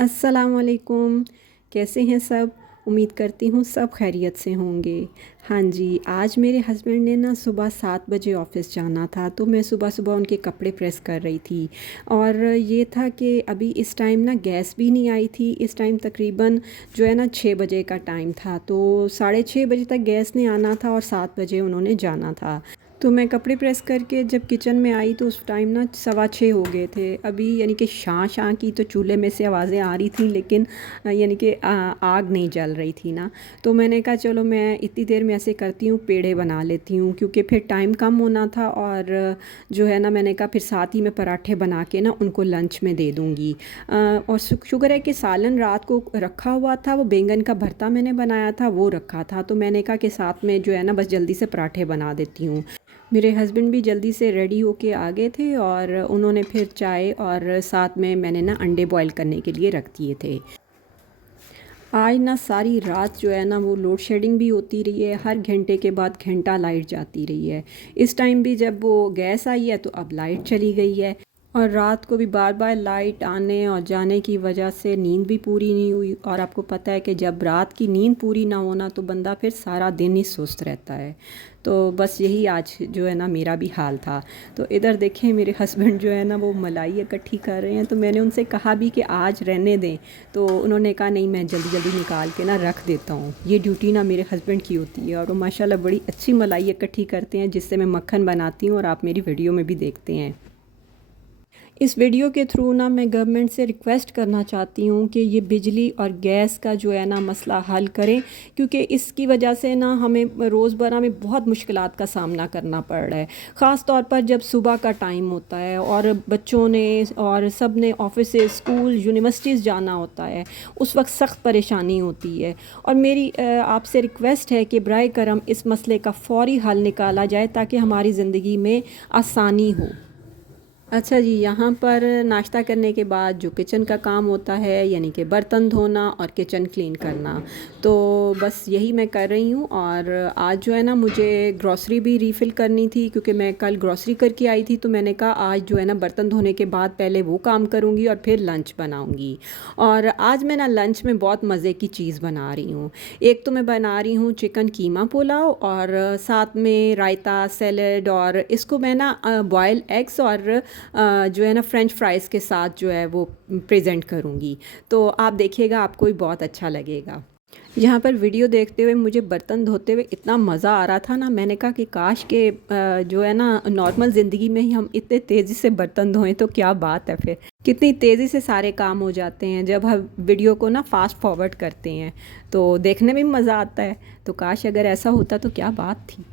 अस्सलामुअलैकुम। कैसे हैं सब? उम्मीद करती हूँ सब खैरियत से होंगे। हाँ जी, आज मेरे हस्बैंड ने ना सुबह 7 बजे ऑफ़िस जाना था, तो मैं सुबह-सुबह उनके कपड़े प्रेस कर रही थी। और ये था कि अभी इस टाइम ना गैस भी नहीं आई थी। इस टाइम तकरीबन जो है ना 6 बजे का टाइम था, तो साढ़े 6 बजे तक गैस ने आना था और 7 बजे उन्होंने जाना था। तो मैं कपड़े प्रेस करके जब किचन में आई तो उस टाइम ना 6:15 हो गए थे। अभी यानी कि शां-शां की तो चूल्हे में से आवाज़ें आ रही थी, लेकिन यानी कि आग नहीं जल रही थी ना। तो मैंने कहा चलो मैं इतनी देर में ऐसे करती हूँ, पेड़े बना लेती हूँ, क्योंकि फिर टाइम कम होना था। और जो है ना मैंने कहा फिर साथ ही में पराठे बना के ना उनको लंच में दे दूँगी। और शुक्र है कि सालन रात को रखा हुआ था, वो बैंगन का भरता मैंने बनाया था वो रखा था, तो मैंने कहा कि साथ में जो है ना बस जल्दी से पराठे बना देती हूँ। मेरे हस्बैंड भी जल्दी से रेडी होके आ गए थे और उन्होंने फिर चाय और साथ में मैंने ना अंडे बॉईल करने के लिए रख दिए थे। आज ना सारी रात जो है ना वो लोड शेडिंग भी होती रही है, हर घंटे के बाद घंटा लाइट जाती रही है। इस टाइम भी जब वो गैस आई है तो अब लाइट चली गई है। और रात को भी बार बार लाइट आने और जाने की वजह से नींद भी पूरी नहीं हुई। और आपको पता है कि जब रात की नींद पूरी ना होना तो बंदा फिर सारा दिन ही सुस्त रहता है। तो बस यही आज जो है ना मेरा भी हाल था। तो इधर देखें मेरे हस्बैंड जो है ना वो मलाई इकट्ठी कर रहे हैं, तो मैंने उनसे कहा भी कि आज रहने दें, तो उन्होंने कहा नहीं मैं जल्दी जल्दी निकाल के ना रख देता हूँ। ये ड्यूटी ना मेरे हस्बैंड की होती है और वो माशाल्लाह बड़ी अच्छी मलाई इकट्ठी करते हैं, जिससे मैं मक्खन बनाती हूँ और आप मेरी वीडियो में भी देखते हैं। इस वीडियो के थ्रू ना मैं गवर्नमेंट से रिक्वेस्ट करना चाहती हूँ कि ये बिजली और गैस का जो है ना मसला हल करें, क्योंकि इसकी वजह से ना हमें रोज़मर्रा में बहुत मुश्किलात का सामना करना पड़ रहा है। ख़ास तौर पर जब सुबह का टाइम होता है और बच्चों ने और सब ने ऑफिस स्कूल यूनिवर्सिटीज़ जाना होता है, उस वक्त सख्त परेशानी होती है। और मेरी आपसे रिक्वेस्ट है कि बराए करम इस मसले का फ़ौरी हल निकाला जाए ताकि हमारी ज़िंदगी में आसानी हो। अच्छा जी, यहाँ पर नाश्ता करने के बाद जो किचन का काम होता है यानी कि बर्तन धोना और किचन क्लीन करना, तो बस यही मैं कर रही हूँ। और आज जो है ना मुझे ग्रॉसरी भी रीफ़िल करनी थी, क्योंकि मैं कल ग्रॉसरी करके आई थी, तो मैंने कहा आज जो है ना बर्तन धोने के बाद पहले वो काम करूँगी और फिर लंच बनाऊँगी। और आज मैं ना लंच में बहुत मज़े की चीज़ बना रही हूँ। एक तो मैं बना रही हूँ चिकन कीमा पुलाव और साथ में रायता, सैलड, और इसको मैं ना बॉयल एग्स और जो है ना फ्रेंच फ्राइज़ के साथ जो है वो प्रेजेंट करूँगी। तो आप देखिएगा, आपको भी बहुत अच्छा लगेगा। यहाँ पर वीडियो देखते हुए मुझे बर्तन धोते हुए इतना मज़ा आ रहा था ना, मैंने कहा कि काश के जो है ना नॉर्मल ज़िंदगी में ही हम इतने तेज़ी से बर्तन धोएं तो क्या बात है, फिर कितनी तेज़ी से सारे काम हो जाते हैं जब हम वीडियो को ना फास्ट फॉरवर्ड करते हैं, तो देखने में भी मज़ा आता है। तो काश अगर ऐसा होता तो क्या बात थी।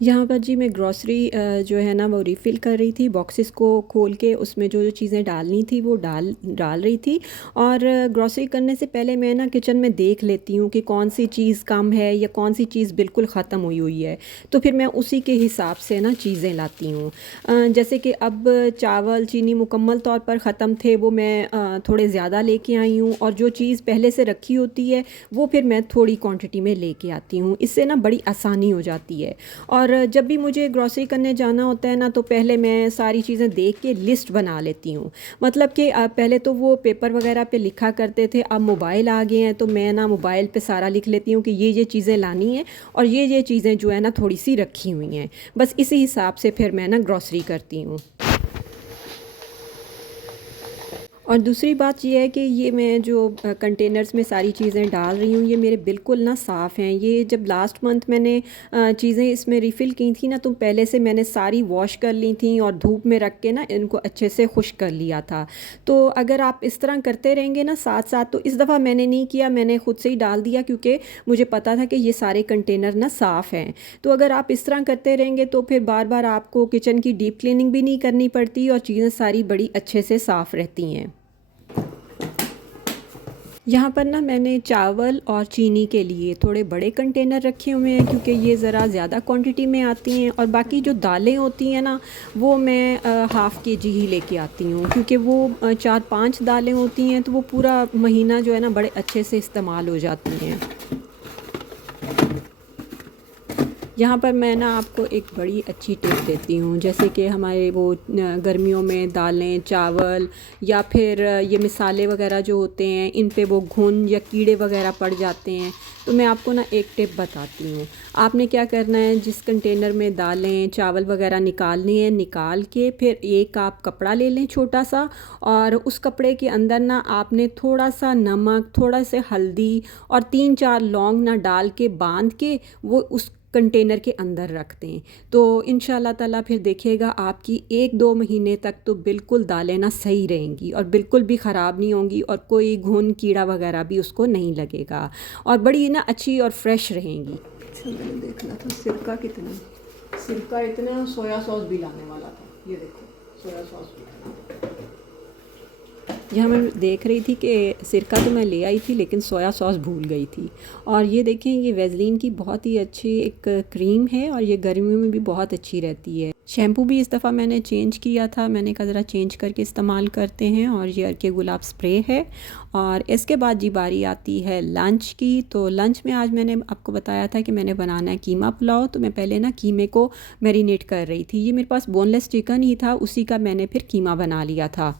यहाँ पर जी मैं ग्रॉसरी जो है ना वो रिफ़िल कर रही थी, बॉक्सेस को खोल के उसमें जो जो चीज़ें डालनी थी वो डाल डाल रही थी। और ग्रॉसरी करने से पहले मैं ना किचन में देख लेती हूँ कि कौन सी चीज़ कम है या कौन सी चीज़ बिल्कुल ख़त्म हुई हुई है, तो फिर मैं उसी के हिसाब से ना चीज़ें लाती हूँ। जैसे कि अब चावल चीनी मुकम्मल तौर पर ख़त्म थे, वो मैं थोड़े ज़्यादा लेके आई हूँ, और जो चीज़ पहले से रखी होती है वो फिर मैं थोड़ी क्वांटिटी में लेके आती हूँ। इससे ना बड़ी आसानी हो जाती है। और जब भी मुझे ग्रॉसरी करने जाना होता है ना, तो पहले मैं सारी चीज़ें देख के लिस्ट बना लेती हूँ। मतलब कि पहले तो वो पेपर वगैरह पे लिखा करते थे, अब मोबाइल आ गए हैं, तो मैं ना मोबाइल पे सारा लिख लेती हूँ कि ये चीज़ें लानी है और ये चीज़ें जो है ना थोड़ी सी रखी हुई हैं। बस इसी हिसाब से फिर मैं ना ग्रॉसरी करती हूँ। और दूसरी बात ये है कि ये मैं जो कंटेनर्स में सारी चीज़ें डाल रही हूँ, ये मेरे बिल्कुल ना साफ़ हैं। ये जब लास्ट मंथ मैंने चीज़ें इसमें रिफ़िल की थी ना, तो पहले से मैंने सारी वॉश कर ली थी और धूप में रख के ना इनको अच्छे से खुश्क कर लिया था। तो अगर आप इस तरह करते रहेंगे ना साथ साथ, तो इस दफ़ा मैंने नहीं किया, मैंने ख़ुद से ही डाल दिया, क्योंकि मुझे पता था कि ये सारे कंटेनर ना साफ़ हैं। तो अगर आप इस तरह करते रहेंगे तो फिर बार बार आपको किचन की डीप क्लीनिंग भी नहीं करनी पड़ती और चीज़ें सारी बड़ी अच्छे से साफ़ रहती हैं। यहाँ पर ना मैंने चावल और चीनी के लिए थोड़े बड़े कंटेनर रखे हुए हैं, क्योंकि ये ज़रा ज़्यादा क्वांटिटी में आती हैं। और बाकी जो दालें होती हैं ना, वो मैं हाफ़ केजी ही लेके आती हूँ, क्योंकि वो 4-5 दालें होती हैं, तो वो पूरा महीना जो है ना बड़े अच्छे से इस्तेमाल हो जाती हैं। यहाँ पर मैं ना आपको एक बड़ी अच्छी टिप देती हूँ, जैसे कि हमारे वो गर्मियों में दालें, चावल या फिर ये मिसाले वगैरह जो होते हैं, इन पे वो घुन या कीड़े वगैरह पड़ जाते हैं। तो मैं आपको ना एक टिप बताती हूँ। आपने क्या करना है, जिस कंटेनर में दालें, चावल वगैरह निकालनी है, निकाल के फिर एक आप कपड़ा ले लें छोटा सा, और उस कपड़े के अंदर ना आपने थोड़ा सा नमक, थोड़ा सा हल्दी और 3-4 लौंग ना डाल के बांध के वो उस कंटेनर के अंदर रख दें। तो इंशाल्लाह ताला फिर देखिएगा आपकी 1-2 महीने तक तो बिल्कुल दालें ना सही रहेंगी और बिल्कुल भी ख़राब नहीं होंगी, और कोई घुन कीड़ा वगैरह भी उसको नहीं लगेगा, और बड़ी ना अच्छी और फ्रेश रहेंगी। अच्छा, मैंने देखना था सिरका कितना, सिरका इतना, सोया सॉस भी लाने वाला था, ये देखो सोया सॉस भी था। यहाँ मैं देख रही थी कि सिरका तो मैं ले आई थी लेकिन सोया सॉस भूल गई थी। और ये देखें, ये वैसलीन की बहुत ही अच्छी एक क्रीम है और ये गर्मियों में भी बहुत अच्छी रहती है। शैम्पू भी इस दफ़ा मैंने चेंज किया था, मैंने कहा ज़रा चेंज करके इस्तेमाल करते हैं। और ये अर्के गुलाब स्प्रे है। और इसके बाद जी बारी आती है लंच की। तो लंच में आज मैंने आपको बताया था कि मैंने बनाना है कीमा पुलाव। तो मैं पहले ना कीमे को मैरिनेट कर रही थी। ये मेरे पास बोनलेस चिकन ही था, उसी का मैंने फिर कीमा बना लिया था।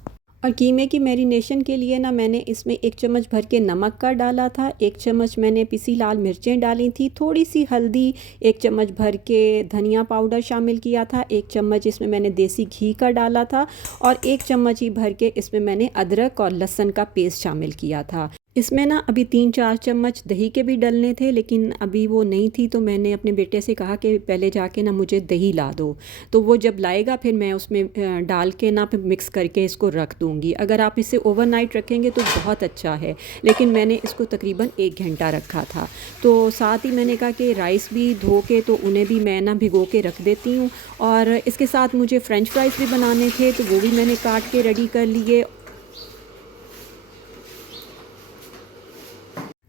और कीमे की मैरिनेशन के लिए ना मैंने इसमें 1 चम्मच भर के नमक का डाला था, 1 चम्मच मैंने पिसी लाल मिर्चें डाली थी, थोड़ी सी हल्दी, 1 चम्मच भर के धनिया पाउडर शामिल किया था, 1 चम्मच इसमें मैंने देसी घी का डाला था, और 1 चम्मच ही भर के इसमें मैंने अदरक और लहसुन का पेस्ट शामिल किया था। इसमें ना अभी 3-4 चम्मच दही के भी डलने थे, लेकिन अभी वो नहीं थी, तो मैंने अपने बेटे से कहा कि पहले जाके ना मुझे दही ला दो। तो वो जब लाएगा फिर मैं उसमें डाल के ना फिर मिक्स करके इसको रख दूँगी। अगर आप इसे ओवरनाइट रखेंगे तो बहुत अच्छा है, लेकिन मैंने इसको तकरीबन 1 घंटा रखा था। तो साथ ही मैंने कहा कि राइस भी धो के तो उन्हें भी मैं ना भिगो के रख देती हूँ। और इसके साथ मुझे फ़्रेंच फ्राइज़ भी बनाने थे, तो वो भी मैंने काट के रेडी कर लिए।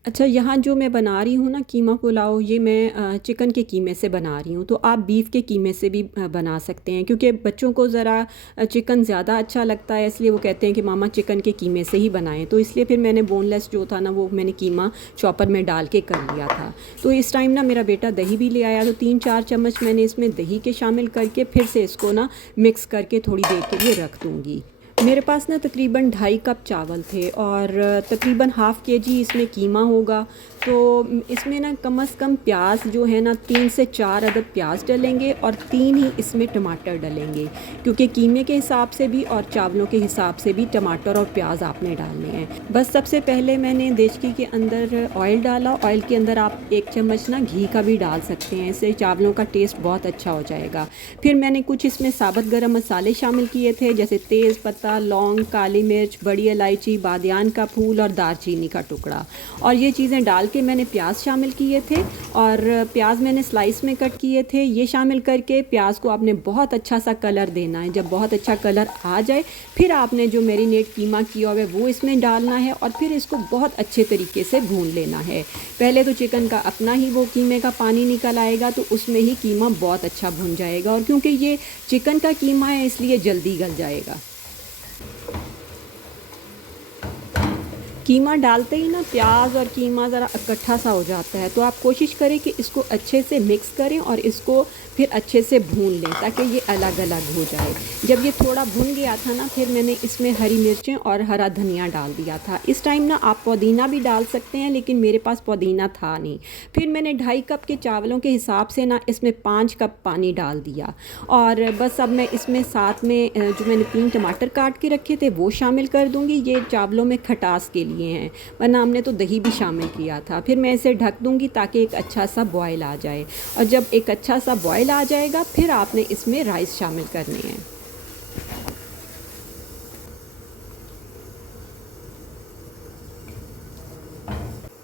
अच्छा, यहाँ जो मैं बना रही हूँ ना कीमा पुलाव, ये मैं चिकन के कीमे से बना रही हूँ। तो आप बीफ के कीमे से भी बना सकते हैं, क्योंकि बच्चों को ज़रा चिकन ज़्यादा अच्छा लगता है, इसलिए वो कहते हैं कि मामा चिकन के कीमे से ही बनाएं। तो इसलिए फिर मैंने बोनलेस जो था ना वो मैंने कीमा चॉपर में डाल के कर लिया था। तो इस टाइम ना मेरा बेटा दही भी ले आया, तो 3-4 चम्मच मैंने इसमें दही के शामिल करके फिर से इसको ना मिक्स करके थोड़ी देर के लिए रख दूँगी। मेरे पास ना तकरीबन 2.5 कप चावल थे और तकरीबन हाफ़ केजी इसमें कीमा होगा। तो इसमें ना कम से कम प्याज जो है ना 3 से 4 अदद प्याज डलेंगे और 3 ही इसमें टमाटर डलेंगे, क्योंकि कीमे के हिसाब से भी और चावलों के हिसाब से भी टमाटर और प्याज आपने डालने हैं। बस सबसे पहले मैंने देचकी के अंदर ऑयल डाला। ऑयल के अंदर आप 1 चम्मच ना घी का भी डाल सकते हैं, इससे चावलों का टेस्ट बहुत अच्छा हो जाएगा। फिर मैंने कुछ इसमें साबुत गरम मसाले शामिल किए थे, जैसे तेज़ पत्ता, लौंग, काली मिर्च, बड़ी इलायची, बादियान का फूल और दालचीनी का टुकड़ा। और ये चीज़ें डाल के मैंने प्याज शामिल किए थे, और प्याज मैंने स्लाइस में कट किए थे। ये शामिल करके प्याज को आपने बहुत अच्छा सा कलर देना है। जब बहुत अच्छा कलर आ जाए फिर आपने जो मैरिनेट कीमा किया हुआ है वो इसमें डालना है, और फिर इसको बहुत अच्छे तरीके से भून लेना है। पहले तो चिकन का अपना ही वो कीमे का पानी निकल आएगा, तो उसमें ही कीमा बहुत अच्छा भुन जाएगा, और क्योंकि ये चिकन का कीमा है इसलिए जल्दी गल जाएगा। कीमा डालते ही ना प्याज और कीमा ज़रा इकट्ठा सा हो जाता है, तो आप कोशिश करें कि इसको अच्छे से मिक्स करें और इसको फिर अच्छे से भून लें ताकि ये अलग अलग हो जाए। जब ये थोड़ा भुन गया था ना, फिर मैंने इसमें हरी मिर्चें और हरा धनिया डाल दिया था। इस टाइम ना आप पुदीना भी डाल सकते हैं, लेकिन मेरे पास पुदीना था नहीं। फिर मैंने 2.5 कप के चावलों के हिसाब से ना इसमें 5 कप पानी डाल दिया। और बस अब मैं इसमें साथ में जो मैंने 3 टमाटर काट के रखे थे वो शामिल कर दूँगी। ये चावलों में खटास के लिए हैं, वरना हमने तो दही भी शामिल किया था। फिर मैं इसे ढक दूँगी ताकि एक अच्छा सा बॉयल आ जाए, और जब एक अच्छा सा बॉयल आ जाएगा फिर आपने इसमें राइस शामिल करने हैं।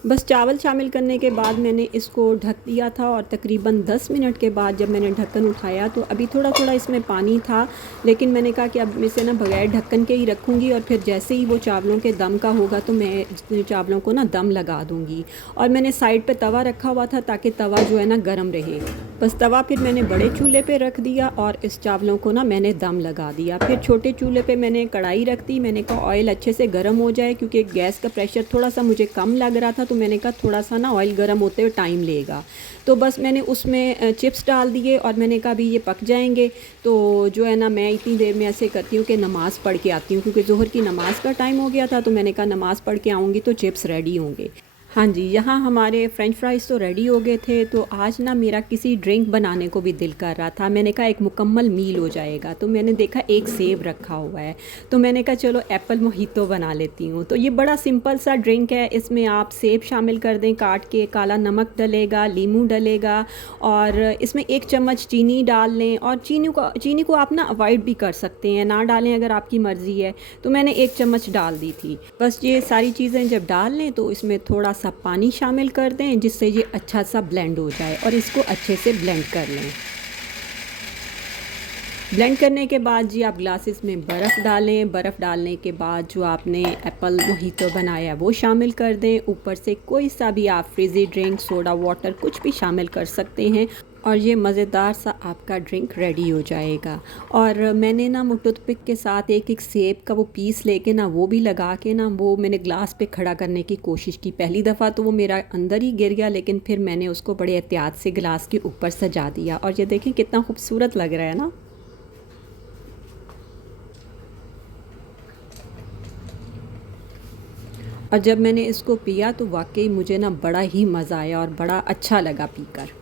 बस चावल शामिल करने के बाद मैंने इसको ढक दिया था, और तकरीबन 10 मिनट के बाद जब मैंने ढक्कन उठाया तो अभी थोड़ा थोड़ा इसमें पानी था, लेकिन मैंने कहा कि अब इसे ना बगैर ढक्कन के ही रखूँगी, और फिर जैसे ही वो चावलों के दम का होगा तो मैं चावलों को ना दम लगा दूँगी। और मैंने साइड पे तवा रखा हुआ था ताकि तवा जो है ना गर्म रहे। बस तवा फिर मैंने बड़े चूल्हे पे रख दिया और इस चावलों को ना मैंने दम लगा दिया। फिर छोटे चूल्हे पे मैंने कढ़ाई रख दी। मैंने कहा ऑयल अच्छे से गर्म हो जाए, क्योंकि गैस का प्रेशर थोड़ा सा मुझे कम लग रहा था, तो मैंने कहा थोड़ा सा ना ऑयल गर्म होते हुए टाइम लेगा। तो बस मैंने उसमें चिप्स डाल दिए और मैंने कहा अभी ये पक जाएंगे। तो जो है ना, मैं इतनी देर में ऐसे करती हूँ कि नमाज़ पढ़ के आती हूँ, क्योंकि ज़ोहर की नमाज़ का टाइम हो गया था। तो मैंने कहा नमाज़ पढ़ के आऊँगी तो चिप्स रेडी होंगे। हाँ जी, यहाँ हमारे फ्रेंच फ्राइज़ तो रेडी हो गए थे। तो आज ना मेरा किसी ड्रिंक बनाने को भी दिल कर रहा था। मैंने कहा एक मुकम्मल मील हो जाएगा। तो मैंने देखा एक सेब रखा हुआ है, तो मैंने कहा चलो एप्पल मोहितो बना लेती हूँ। तो ये बड़ा सिंपल सा ड्रिंक है। इसमें आप सेब शामिल कर दें काट के, काला नमक डलेगा, लीमू डलेगा, और इसमें 1 चम्मच चीनी डाल लें। और चीनी को आप ना अवॉइड भी कर सकते हैं, ना डालें अगर आपकी मर्ज़ी है। तो मैंने 1 चम्मच डाल दी थी। बस ये सारी चीज़ें जब डाल लें तो इसमें थोड़ा सा पानी शामिल कर दें, जिससे ये अच्छा सा ब्लेंड हो जाए, और इसको अच्छे से ब्लेंड कर लें। ब्लेंड करने के बाद जी आप ग्लासेस में बर्फ़ डालें। बर्फ़ डालने के बाद जो आपने एप्पल मोहितो बनाया है वो शामिल कर दें। ऊपर से कोई सा भी आप फ्रिज़ी ड्रिंक, सोडा वाटर कुछ भी शामिल कर सकते हैं, और ये मज़ेदार सा आपका ड्रिंक रेडी हो जाएगा। और मैंने ना वो टूथपिक के साथ एक एक सेब का वो पीस लेके ना वो भी लगा के ना वो मैंने ग्लास पे खड़ा करने की कोशिश की। पहली दफ़ा तो वो मेरा अंदर ही गिर गया, लेकिन फिर मैंने उसको बड़े एहतियात से ग्लास के ऊपर सजा दिया। और ये देखें कितना खूबसूरत लग रहा है ना। और जब मैंने इसको पिया तो वाक़ई मुझे ना बड़ा ही मज़ा आया और बड़ा अच्छा लगा पीकर।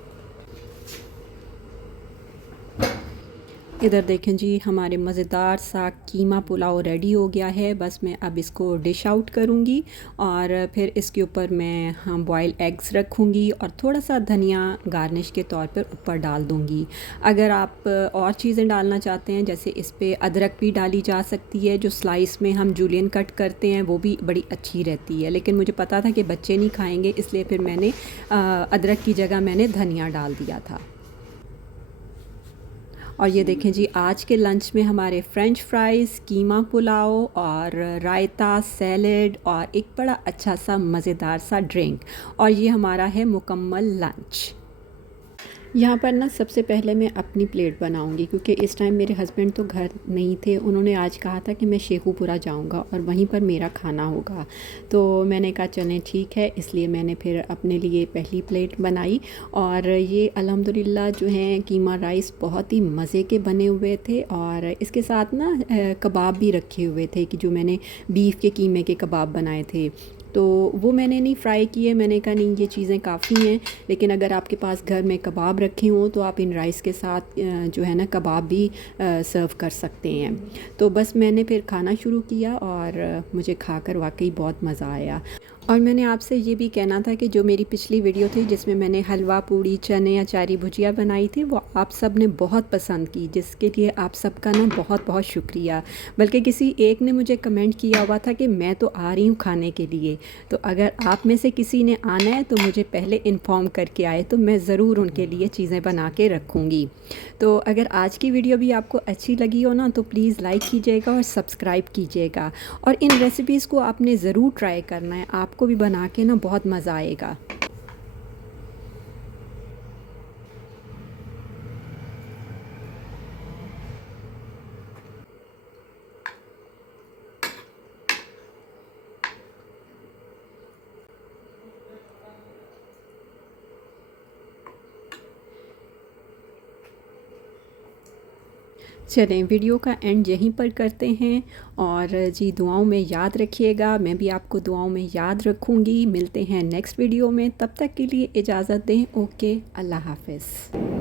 इधर देखें जी, हमारे मज़ेदार सा कीमा पुलाव रेडी हो गया है। बस मैं अब इसको डिश आउट करूँगी, और फिर इसके ऊपर मैं बॉयल एग्स रखूँगी और थोड़ा सा धनिया गार्निश के तौर पर ऊपर डाल दूँगी। अगर आप और चीज़ें डालना चाहते हैं, जैसे इस पे अदरक भी डाली जा सकती है, जो स्लाइस में हम जूलियन कट करते हैं वो भी बड़ी अच्छी रहती है। लेकिन मुझे पता था कि बच्चे नहीं खाएँगे, इसलिए फिर मैंने अदरक की जगह मैंने धनिया डाल दिया था। और ये देखें जी, आज के लंच में हमारे फ्रेंच फ्राइज़, कीमा पुलाव और रायता, सैलेड और एक बड़ा अच्छा सा मज़ेदार सा ड्रिंक, और ये हमारा है मुकम्मल लंच। यहाँ पर ना सबसे पहले मैं अपनी प्लेट बनाऊँगी, क्योंकि इस टाइम मेरे हस्बैंड तो घर नहीं थे। उन्होंने आज कहा था कि मैं शेखुपुरा जाऊँगा और वहीं पर मेरा खाना होगा। तो मैंने कहा चलें ठीक है, इसलिए मैंने फिर अपने लिए पहली प्लेट बनाई। और ये अल्हम्दुलिल्लाह जो हैं कीमा राइस बहुत ही मज़े के बने हुए थे, और इसके साथ ना कबाब भी रखे हुए थे, कि जो मैंने बीफ के कीमे के कबाब बनाए थे। तो वो मैंने नहीं फ्राई किए। मैंने कहा नहीं, ये चीज़ें काफ़ी हैं। लेकिन अगर आपके पास घर में कबाब रखे हों तो आप इन राइस के साथ जो है ना कबाब भी सर्व कर सकते हैं। तो बस मैंने फिर खाना शुरू किया, और मुझे खाकर वाकई बहुत मज़ा आया। और मैंने आपसे ये भी कहना था कि जो मेरी पिछली वीडियो थी जिसमें मैंने हलवा पूड़ी, चने, अचारी, भुजिया बनाई थी, वो आप सब ने बहुत पसंद की, जिसके लिए आप सबका ना बहुत बहुत शुक्रिया। बल्कि किसी एक ने मुझे कमेंट किया हुआ था कि मैं तो आ रही हूँ खाने के लिए। तो अगर आप में से किसी ने आना है तो मुझे पहले इन्फॉर्म करके आए, तो मैं ज़रूर उनके लिए चीज़ें बना के रखूँगी। तो अगर आज की वीडियो भी आपको अच्छी लगी हो ना, तो प्लीज़ लाइक कीजिएगा और सब्सक्राइब कीजिएगा। और इन रेसिपीज़ को आपने ज़रूर ट्राई करना है, आपको भी बना के ना बहुत मज़ा आएगा। चलें, वीडियो का एंड यहीं पर करते हैं। और जी दुआओं में याद रखिएगा, मैं भी आपको दुआओं में याद रखूँगी। मिलते हैं नेक्स्ट वीडियो में, तब तक के लिए इजाज़त दें। ओके, अल्लाह हाफ़िज़।